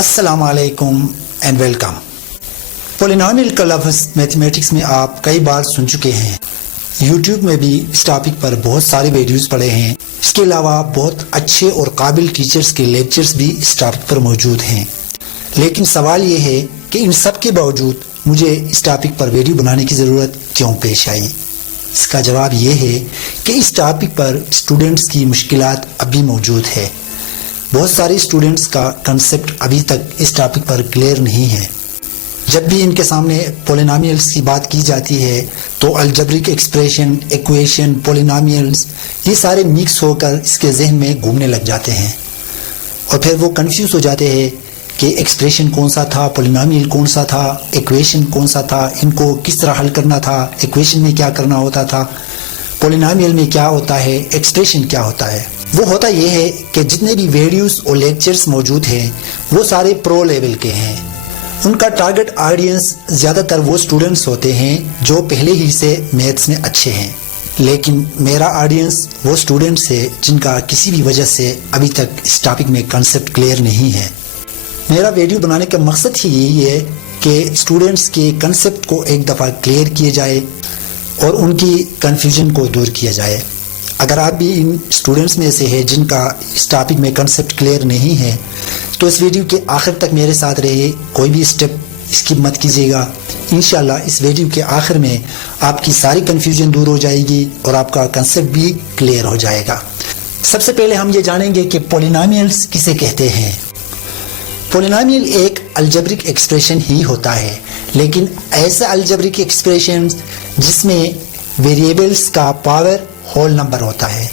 अस्सलाम वालेकुम and welcome. Polynomial का लफ्ज़ मैथमेटिक्स में आप कई बार सुन चुके हैं। यूट्यूब में भी इस टॉपिक पर बहुत सारे वीडियोस पड़े हैं। इसके अलावा बहुत अच्छे और काबिल टीचर्स के लेक्चर्स भी इस टॉपिक पर मौजूद हैं। लेकिन सवाल ये है कि इन सब के बावजूद मुझे इस टॉपिक पर वीडियो बनाने की ज़रूरत क्यों पेश आई। इसका जवाब ये है कि इस टॉपिक पर स्टूडेंट्स की मुश्किलात अभी मौजूद है। बहुत सारे स्टूडेंट्स का कंसेप्ट अभी तक इस टॉपिक पर क्लियर नहीं है। जब भी इनके सामने पोलिनोमियल्स की बात की जाती है तो अलजेब्रिक एक्सप्रेशन, इक्वेशन, पोलिनोमियल्स ये सारे मिक्स होकर इसके जहन में घूमने लग जाते हैं और फिर वो कंफ्यूज हो जाते हैं कि एक्सप्रेशन कौन सा था, पोलिनोमियल कौन सा था, इक्वेशन कौन सा था, इनको किस तरह हल करना था, इक्वेशन में क्या करना होता था, पोलिनोमियल में क्या होता है, एक्सप्रेशन क्या होता है। वो होता ये है कि जितने भी वीडियोस और लेक्चर्स मौजूद हैं वो सारे प्रो लेवल के हैं। उनका टारगेट ऑडियंस ज़्यादातर वो स्टूडेंट्स होते हैं जो पहले ही से मैथ्स में अच्छे हैं। लेकिन मेरा ऑडियंस वो स्टूडेंट्स है जिनका किसी भी वजह से अभी तक इस टॉपिक में कंसेप्ट क्लियर नहीं है। मेरा वीडियो बनाने का मकसद ही यही है कि स्टूडेंट्स के कंसेप्ट को एक दफ़ा क्लियर किया जाए और उनकी कन्फ्यूजन को दूर किया जाए। अगर आप भी इन स्टूडेंट्स में से हैं जिनका इस टॉपिक में कंसेप्ट क्लियर नहीं है तो इस वीडियो के आखिर तक मेरे साथ रहिए, कोई भी स्टेप स्किप मत कीजिएगा। इंशाल्लाह इस वीडियो के आखिर में आपकी सारी कन्फ्यूजन दूर हो जाएगी और आपका कंसेप्ट भी क्लियर हो जाएगा। सबसे पहले हम ये जानेंगे कि पोलिनोमियल्स किसे कहते हैं। पोलिनोमियल एक अलजेब्रिक एक्सप्रेशन ही होता है, लेकिन ऐसा अलजेब्रिक एक्सप्रेशन जिसमें वेरिएबल्स का पावर होल नंबर होता है।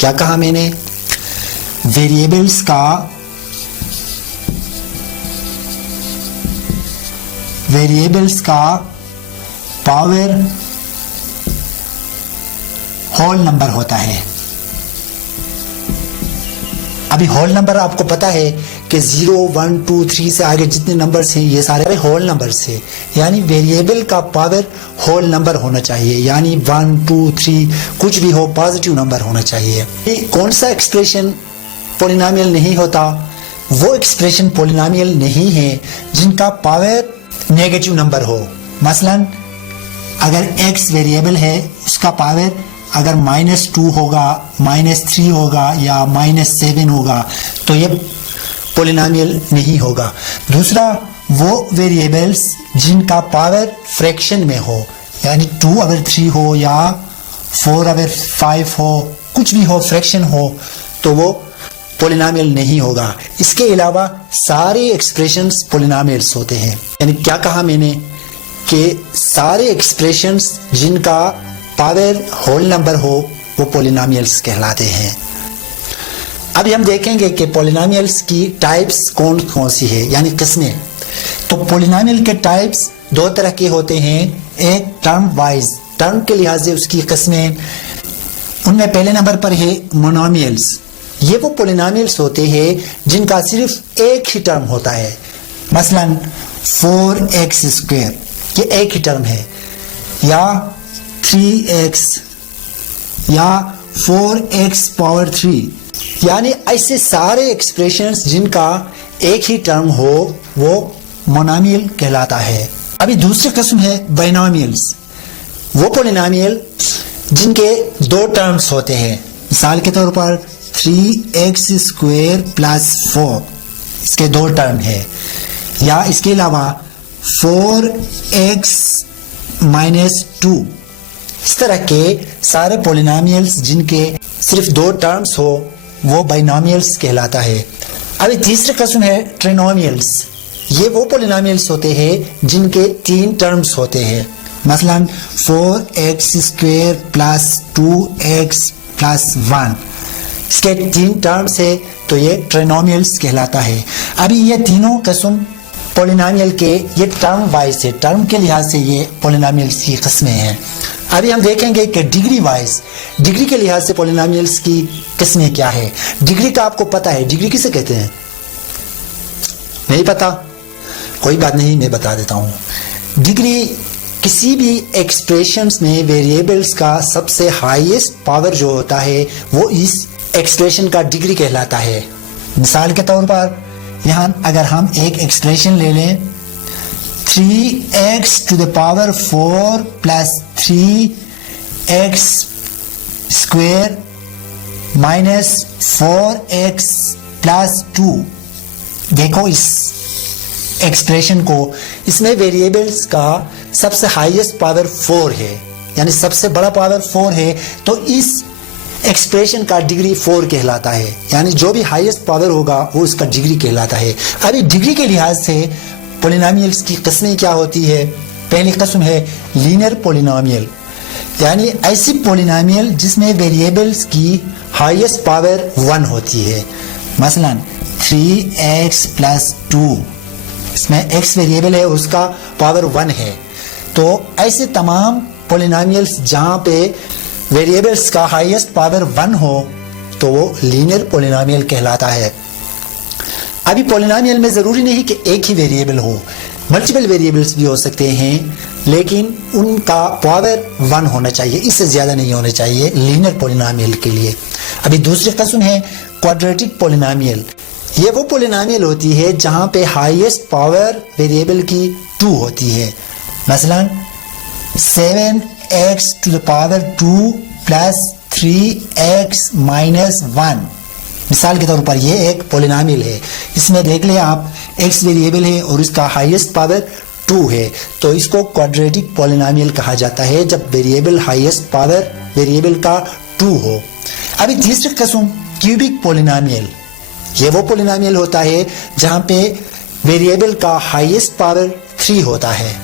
क्या कहा मैंने? वेरिएबल्स का पावर होल नंबर होता है। अभी होल नंबर आपको पता है कि 0, 1, 2, 3 से आगे जितने नंबर्स हैं ये सारे होल नंबर्स हैं। यानी वेरिएबल का पावर होल नंबर होना चाहिए, यानी 1, 2, 3 कुछ भी हो पॉजिटिव नंबर होना चाहिए। कौन सा एक्सप्रेशन पोलिनोमियल नहीं होता? वो एक्सप्रेशन पोलिनोमियल नहीं है जिनका पावर नेगेटिव नंबर हो। मसलन अगर x वेरिएबल है उसका पावर अगर -2 होगा, -3 होगा या -7 होगा तो ये पोलिनोमियल नहीं होगा। दूसरा, वो वेरिएबल्स जिनका पावर फ्रैक्शन में हो, यानी 2 अगर 3 हो या 4 अगर 5 हो, कुछ भी हो फ्रैक्शन हो तो वो पोलिनोमियल नहीं होगा। इसके अलावा सारे एक्सप्रेशंस पोलिनोमियल्स होते हैं। यानी क्या कहा मैंने कि सारे एक्सप्रेशंस जिनका पावर होल नंबर हो वो पोलिनोमियल्स कहलाते हैं। अभी हम देखेंगे कि पोलिनोमियल्स की टाइप्स कौन कौन सी है, यानी किस्में। तो पोलिनोमियल के टाइप्स दो तरह के होते हैं। एक टर्म वाइज, टर्म के लिहाज से उसकी किस्में। उनमें पहले नंबर पर है मोनोमियल्स। ये वो पोलिनोमियल्स होते हैं जिनका सिर्फ एक ही टर्म होता है। मसलन 4x² ये एक ही टर्म है, या 3x या 4x⁻3। यानी ऐसे सारे एक्सप्रेशंस जिनका एक ही टर्म हो वो मोनोमियल कहलाता है। अभी दूसरी किस्म है बाइनोमियल्स। वो पोलिनोमियल जिनके दो टर्म्स होते हैं। मिसाल के तौर पर 3x² + 4 इसके दो टर्म है, या इसके अलावा 4x - 2। इस तरह के सारे पोलिनोमियल्स जिनके सिर्फ दो टर्म्स हो वो बाइनोमियल्स कहलाता है। अभी तीसरी किस्म है ट्रिनोमियल्स। ये वो पोलिनोमियल्स होते हैं जिनके 3 टर्म्स होते हैं। मसलन 4x² + 2x + 1 इसके 3 टर्म्स है तो ये ट्रिनोमियल्स कहलाता है। अभी ये तीनों किस्म पोलिनोमियल के ये टर्म वाइज है, टर्म के लिहाज से ये पोलिनोमियल्स की किस्में हैं। अभी हम देखेंगे कि डिग्री वाइज, डिग्री के लिहाज से पोलिनोमियल्स की किस्में क्या है। डिग्री का आपको पता है, डिग्री किसे कहते हैं? नहीं पता? कोई बात नहीं, मैं बता देता हूँ। डिग्री किसी भी एक्सप्रेशंस में वेरिएबल्स का सबसे हाईएस्ट पावर जो होता है वो इस एक्सप्रेशन का डिग्री कहलाता है। मिसाल के तौर पर यहाँ अगर हम एक एक्सप्रेशन ले लें 3x to the power 4 plus 3x square minus 4x plus 2। देखो इस एक्सप्रेशन को, इसमें वेरिएबल्स का सबसे हाईएस्ट पावर 4 है, यानी सबसे बड़ा पावर 4 है, तो इस एक्सप्रेशन का डिग्री 4 कहलाता है, यानी जो भी हाईएस्ट पावर होगा वो उसका डिग्री कहलाता है। अभी डिग्री के लिहाज से पॉलिनोमियल्स की किस्में क्या होती है? पहली किस्म है लीनियर पॉलिनोमियल, यानी ऐसी पॉलिनोमियल जिसमें वेरिएबल्स की हाईएस्ट पावर 1 होती है। मसलन 3x plus 2, इसमें x वेरिएबल है, उसका पावर 1 है। तो ऐसे तमाम पॉलिनोमियल्स जहां पे वेरिएबल्स का हाईएस्ट पावर 1 हो तो वो लीनियर पॉलिनोमियल कहलाता है। अभी पॉलिनोमियल में जरूरी नहीं कि एक ही वेरिएबल हो, मल्टीपल वेरिएबल्स भी हो सकते हैं, लेकिन उनका पावर 1 होना चाहिए, इससे ज्यादा नहीं होना चाहिए लीनियर पॉलिनोमियल के लिए। अभी दूसरी किस्म है क्वाड्रेटिक पॉलिनोमियल। ये वो पॉलिनोमियल होती है जहां पे हाईएस्ट पावर वेरिएबल की 2 होती है। मसलन 7x to the power 2 plus 3x minus 1, मिसाल के तौर पर ये एक पॉलिनोमियल है। इसमें देख ले आप x वेरिएबल है और इसका हाईएस्ट पावर 2 है, तो इसको क्वाड्रेटिक पॉलिनोमियल कहा जाता है जब वेरिएबल हाईएस्ट पावर वेरिएबल का 2 हो। अभी तीसरी किस्म क्यूबिक पॉलिनोमियल, ये वो पॉलिनोमियल होता है जहां पे वेरिएबल का हाईएस्ट पावर 3 होता है।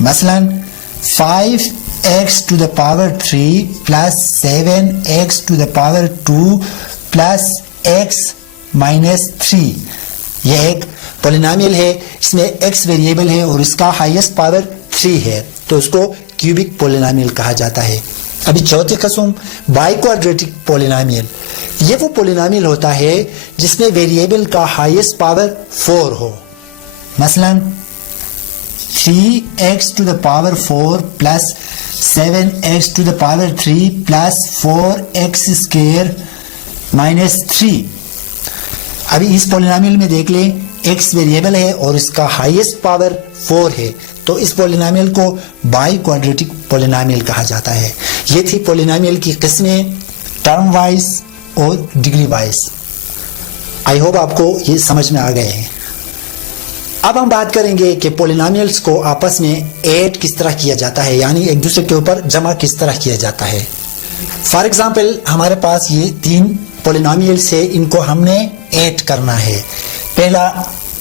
मसलन 5x to the power 3 plus 7x to the power 2 plus x minus 3, यह एक पॉलिनोमियल है, इसमें x वेरिएबल है और इसका हाईएस्ट पावर 3 है, तो उसको क्यूबिक पॉलिनोमियल कहा जाता है। अभी चौथी किस्म बाइक्वाड्रेटिक पॉलिनोमियल, ये वो पॉलिनोमियल होता है जिसमें वेरिएबल का हाईएस्ट पावर 4 हो। मसलन 3x to the power 4 plus 7x to the power 3 plus 4x square minus 3। अभी इस पॉलिनोमियल में देख लें x वेरिएबल है और इसका हाईएस्ट पावर 4 है, तो इस पॉलिनोमियल को बाइक्वाड्रेटिक पॉलिनोमियल कहा जाता है। ये थी पॉलिनोमियल की किस्में टर्म वाइज और डिग्री वाइज। आई होप आपको ये समझ में आ गए हैं। अब हम बात करेंगे कि पॉलिनोमियल्स को आपस में ऐड किस तरह किया जाता है, यानी एक दूसरे के ऊपर जमा किस तरह किया जाता है। फॉर एग्जाम्पल हमारे पास ये 3 पॉलिनोमियल्स है, इनको हमने ऐड करना है। पहला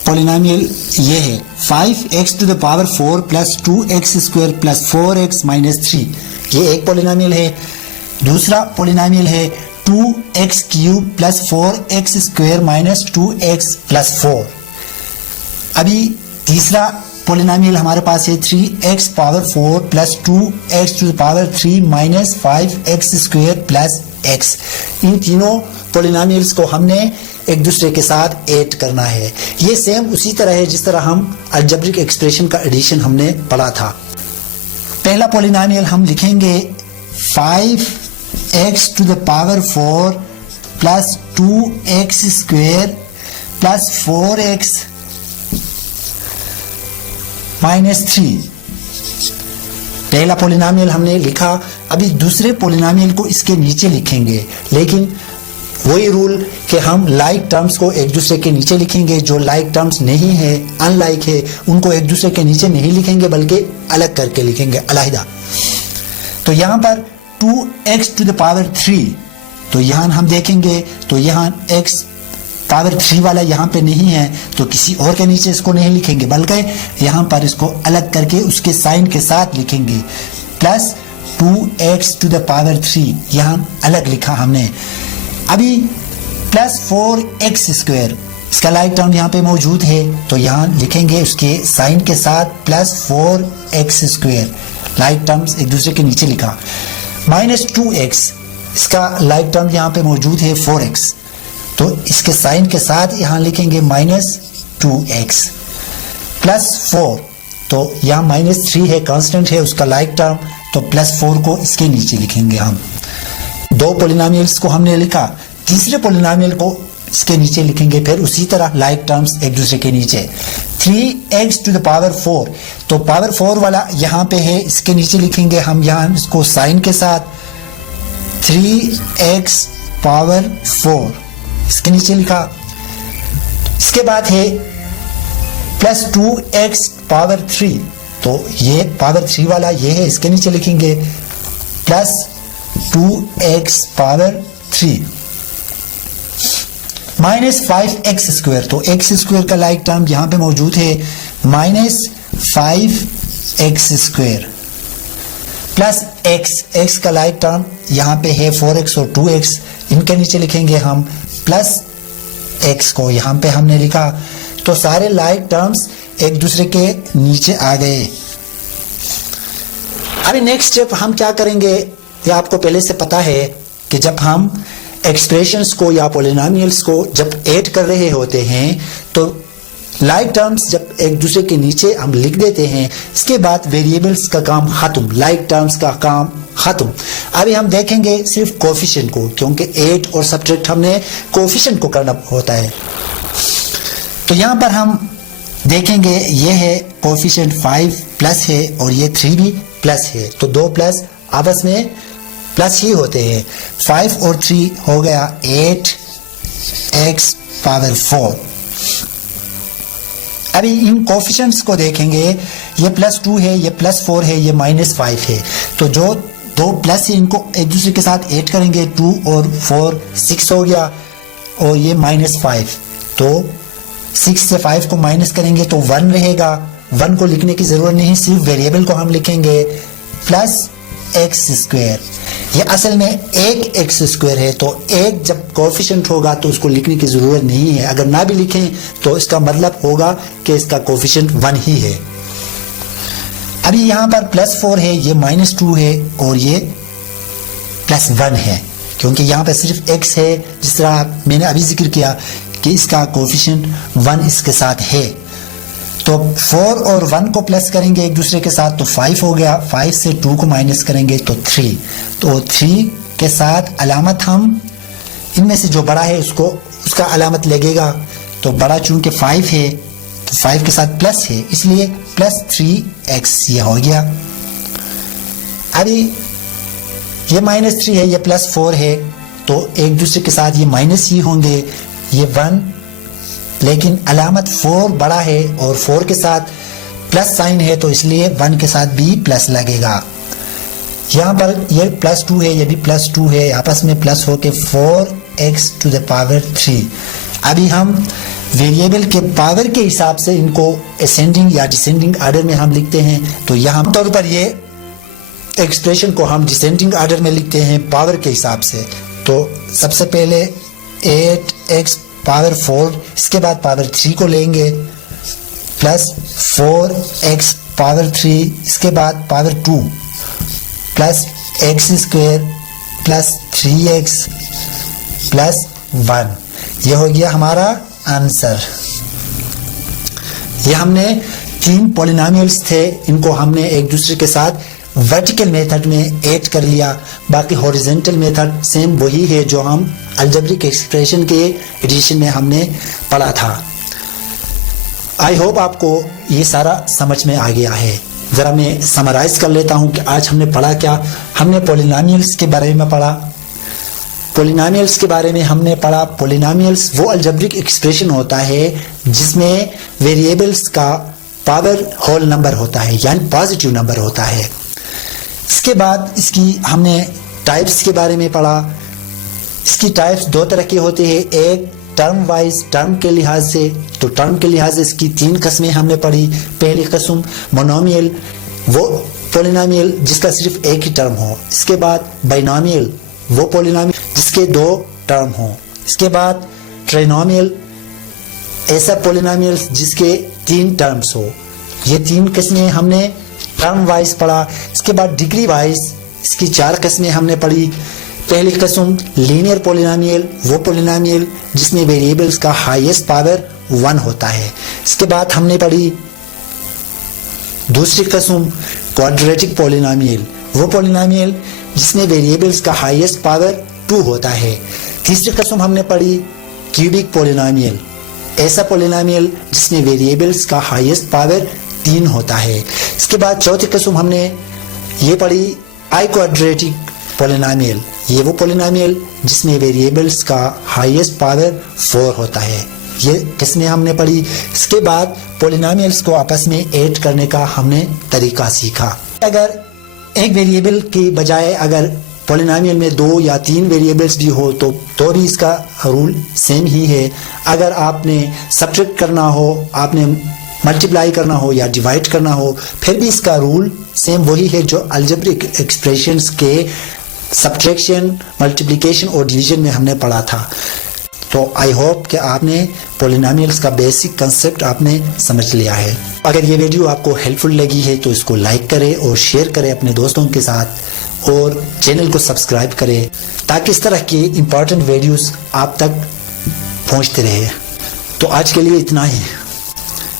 पॉलिनोमियल ये है 5x to the power 4 plus 2x square plus 4x minus 3, ये एक पॉलिनोमियल है। दूसरा पॉलिनोमियल है 2x cube plus 4x square minus 2x plus 4। अभी तीसरा पॉलिनोमियल हमारे पास है 3x power 4 plus 2x to the power 3 minus 5x square plus x। इन तीनों पॉलिनोमियल्स को हमने एक दूसरे के साथ ऐड करना है। ये सेम उसी तरह है जिस तरह हम अलजेब्रिक एक्सप्रेशन का एडिशन हमने पढ़ा था। पहला पॉलिनोमियल हम लिखेंगे 5x to the power 4 plus 2x square plus 4x minus 3। पहला पॉलिनोमियल हमने लिखा। अभी दूसरे पॉलिनोमियल को इसके नीचे लिखेंगे, लेकिन वही रूल कि हम लाइक टर्म्स को एक दूसरे के नीचे लिखेंगे, जो लाइक टर्म्स नहीं है, अनलाइक है, उनको एक दूसरे के नीचे नहीं लिखेंगे बल्कि अलग करके लिखेंगे, अलहदा। तो यहाँ पर 2x to the power 3, तो यहाँ हम देखेंगे तो यहाँ x पावर 3 वाला यहाँ पे नहीं है, तो किसी और के नीचे इसको नहीं लिखेंगे बल्कि यहाँ पर इसको अलग करके उसके साइन के साथ लिखेंगे। Plus 2x to the power 3 यहाँ अलग लिखा हमने। अभी प्लस 4x स्क्वायर, इसका लाइक टर्म यहाँ पे मौजूद है, तो यहाँ लिखेंगे उसके साइन के साथ plus 4x square, like terms एक दूसरे के नीचे लिखा। माइनस 2x, इसका लाइक टर्म यहाँ पे मौजूद है 4x, तो इसके साइन के साथ यहाँ लिखेंगे माइनस 2x। प्लस 4, तो यहाँ माइनस 3 है, कांस्टेंट है उसका लाइक टर्म, तो प्लस 4 को इसके नीचे लिखेंगे हम। दो पॉलिनोमियल्स को हमने लिखा। तीसरे पॉलिनोमियल को इसके नीचे लिखेंगे, फिर उसी तरह लाइक टर्म्स एक दूसरे के नीचे। 3x टू द पावर 4, तो पावर 4 वाला यहाँ पे है, इसके नीचे लिखेंगे हम यहाँ इसको साइन के साथ 3x पावर 4 इसके नीचे लिखा। इसके बाद है प्लस 2x पावर 3, तो ये पावर 3 वाला ये है, इसके नीचे लिखेंगे plus 2x power 3 minus 5x square, तो x स्क्वायर का लाइक टर्म यहाँ पे मौजूद है minus 5x square plus x का लाइक टर्म यहाँ पे है 4x और 2x, इनके नीचे लिखेंगे हम प्लस x को यहाँ पे हमने लिखा। तो सारे लाइक टर्म्स एक दूसरे के नीचे आ गए। अभी नेक्स्ट स्टेप हम क्या करेंगे, ये आपको पहले से पता है कि जब हम एक्सप्रेशंस को या पॉलिनोमियल्स को जब ऐड कर रहे होते हैं तो लाइक टर्म्स जब एक दूसरे के नीचे हम लिख देते हैं, इसके बाद वेरिएबल्स का काम खत्म, लाइक टर्म्स का काम खत्म। अभी हम देखेंगे सिर्फ कोफिशिएंट को, क्योंकि ऐड और सब्ट्रैक्ट हमने कोफिशिएंट को करना होता है। तो यहाँ पर हम देखेंगे ये है कोफिशिएंट 5 प्लस है और ये 3 भी प्लस है, तो 2 प्लस आपस में प्लस ही होते हैं। 5 और 3 हो गया 8x पावर 4। अभी इन कोफिशिएंट्स को देखेंगे, ये प्लस 2 है, ये प्लस 4 है, ये माइनस 5 है, तो जो 2 प्लस है इनको एक दूसरे के साथ ऐड करेंगे, 2 और 4 6 हो गया और ये माइनस 5, तो 6 से 5 को माइनस करेंगे तो 1 रहेगा। 1 को लिखने की जरूरत नहीं, सिर्फ वेरिएबल को हम लिखेंगे प्लस x स्क्वायर। ये असल में एक x स्क्वायर है, तो एक जब कोफिशिएंट होगा तो उसको लिखने की जरूरत नहीं है, अगर ना भी लिखें तो इसका मतलब होगा कि इसका कोफिशिएंट 1 ही है। अभी यहाँ पर प्लस 4 है, ये माइनस 2 है और ये प्लस 1 है, क्योंकि यहाँ पर सिर्फ x है, जिस तरह मैंने अभी जिक्र किया कि इसका कोफिशिएंट 1 इसके साथ है। तो 4 और 1 को प्लस करेंगे एक दूसरे के साथ तो 5 हो गया, 5 से 2 को माइनस करेंगे तो 3, तो 3 के साथ अलामत हम इनमें से जो बड़ा है उसका अलामत लगेगा, तो बड़ा चूंकि 5 है तो 5 के साथ प्लस है, इसलिए प्लस 3x ये हो गया। अभी ये माइनस 3 है, ये प्लस 4 है, तो एक दूसरे के साथ ये माइनस ही होंगे, ये 1, लेकिन अलामत 4 बड़ा है और 4 के साथ प्लस साइन है, तो इसलिए 1 के साथ भी प्लस लगेगा। यहाँ पर ये प्लस 2 है, ये भी प्लस 2 है, आपस में प्लस होके 4x टू द पावर 3। अभी हम वेरिएबल के पावर के हिसाब से इनको असेंडिंग या डिसेंडिंग ऑर्डर में हम लिखते हैं, तो यहाँ तौर पर ये एक्सप्रेशन को हम डिसेंडिंग ऑर्डर में लिखते हैं पावर के हिसाब से। तो सबसे पहले 8x पावर 4, इसके बाद पावर 3 को लेंगे प्लस 4x पावर 3, इसके बाद power 2 plus x square plus 3x plus 1। ये हो गया हमारा आंसर। ये हमने 3 पॉलिनोमियल्स थे, इनको हमने एक दूसरे के साथ वर्टिकल मेथड में ऐड कर लिया। बाकी हॉरिजॉन्टल मेथड सेम वही है जो हम अलजेब्रिक एक्सप्रेशन के एडिशन में हमने पढ़ा था। आई होप आपको ये सारा समझ में आ गया है। जरा मैं समराइज कर लेता हूँ कि आज हमने पढ़ा क्या। हमने पॉलिनोमियल्स के बारे में पढ़ा। पॉलिनोमियल्स के बारे में हमने पढ़ा, पॉलिनोमियल्स वो अलजेब्रिक एक्सप्रेशन होता है जिसमें वेरिएबल्स का पावर होल नंबर होता है, यानी पॉजिटिव नंबर होता है। इसके बाद इसकी हमने टाइप्स के बारे में पढ़ा। इसकी टाइप्स 2 तरह के होते हैं, एक टर्म वाइज, टर्म के लिहाज से, तो टर्म के लिहाज से इसकी 3 किस्में हमने पढ़ी। पहली किस्म मोनोमियल, वो पॉलिनोमियल जिसका सिर्फ एक ही टर्म हो। इसके बाद बाइनोमियल, वो पॉलिनोमियल जिसके 2 टर्म हो। इसके बाद ट्राइनोमियल, ऐसा पॉलिनोमियल जिसके 3 टर्म्स हो। ये 3 किस्में हमने टर्म वाइज पढ़ा। इसके बाद डिग्री वाइज इसकी 4 किस्में हमने पढ़ी। पहली किस्म लीनियर पॉलिनोमियल, वो पॉलिनोमियल जिसमें वेरिएबल्स का हाईएस्ट पावर 1 होता है। इसके बाद हमने पढ़ी दूसरी किस्म क्वाड्रेटिक पॉलिनोमियल, वो पॉलिनोमियल जिसमें वेरिएबल्स का हाईएस्ट पावर 2 होता है। तीसरी किस्म हमने पढ़ी क्यूबिक पोलिनोमियल, ऐसा पोलिनोमियल जिसमें वेरिएबल्स का हाईएस्ट पावर 3 होता है। इसके बाद चौथी किस्म हमने ये पढ़ी आई क्वाड्रेटिक पोलिनोमियल, ये वो पोलिनोमियल जिसमें वेरिएबल्स का हाईएस्ट पावर 4 होता है। ये किस्में हमने पढ़ी। इसके बाद पोलिनोमियल्स को आपस में ऐड करने का हमने तरीका सीखा। अगर एक वेरिएबल की बजाय अगर पोलिनोमियल में 2 या 3 वेरिएबल्स भी हो तो भी इसका रूल सेम ही है। अगर आपने सब्ट्रैक्ट करना हो, आपने मल्टीप्लाई करना हो या डिवाइड करना हो, फिर भी इसका रूल सेम वही है जो अलजेब्रिक एक्सप्रेशंस के सब्ट्रैक्शन, मल्टीप्लिकेशन और डिवीजन में हमने पढ़ा था। तो आई होप कि आपने पोलिनोमियल्स का बेसिक कंसेप्ट आपने समझ लिया है। अगर ये वीडियो आपको हेल्पफुल लगी है तो इसको लाइक करें और शेयर करें अपने दोस्तों के साथ, और चैनल को सब्सक्राइब करें ताकि इस तरह के इम्पॉर्टेंट वीडियोस आप तक पहुंचते रहे। तो आज के लिए इतना ही।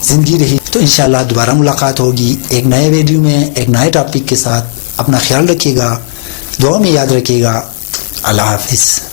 जिंदगी रही तो इंशाल्लाह दोबारा मुलाकात होगी एक नए वीडियो में एक नए टॉपिक के साथ। अपना ख्याल रखिएगा, दुआ में याद रखिएगा। अल्लाह हाफिज़।